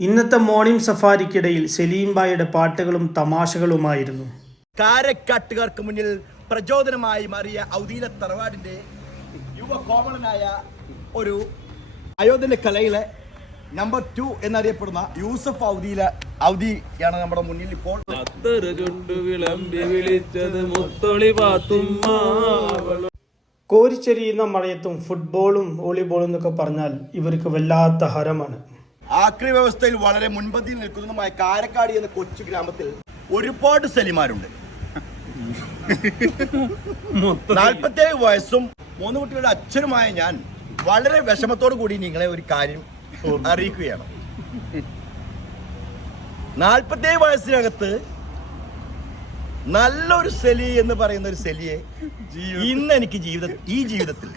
ഇന്നത്തെ മോർണിംഗ് സഫാരിക്കിടയിൽ സലീം ബായിയുടെ പാട്ടുകളും തമാശകളുമായിരുന്നു. കാരക്കാട്ടുകാർക്ക് മുന്നിൽ പ്രചോദനമായി മാറിയ ഔദീല തറവാടിന്റെ യുവ കോമളനായ ഒരു അയോധ്യന്റെ കലയിലെ നമ്പർ 2 എന്നറിയപ്പെടുന്ന യൂസഫ് ഔദിയാണ് നമ്മുടെ മുന്നിൽ ഇപ്പോൾ. കോരിച്ചെരിയുന്ന മഴയത്തും ഫുട്ബോളും വോളിബോളും എന്നൊക്കെ പറഞ്ഞാൽ ഇവർക്ക് വല്ലാത്ത ഹരമാണ്. ആക്രി വ്യവസ്ഥയിൽ വളരെ മുൻപന്തിയിൽ നിൽക്കുന്നതുമായ കാരക്കാടി എന്ന കൊച്ചു ഗ്രാമത്തിൽ ഒരുപാട് സലിമാരുണ്ട്. 47 വയസ്സും 3 കുട്ടികളുടെ അച്ഛനുമായ ഞാൻ വളരെ വിഷമത്തോടു കൂടി നിങ്ങളെ ഒരു കാര്യം അറിയിക്കുകയാണ്. 47 വയസ്സിനകത്ത് നല്ലൊരു സെലി എന്ന് പറയുന്ന ഒരു സെലിയെ ഇന്ന് എനിക്ക് ഈ ജീവിതത്തിൽ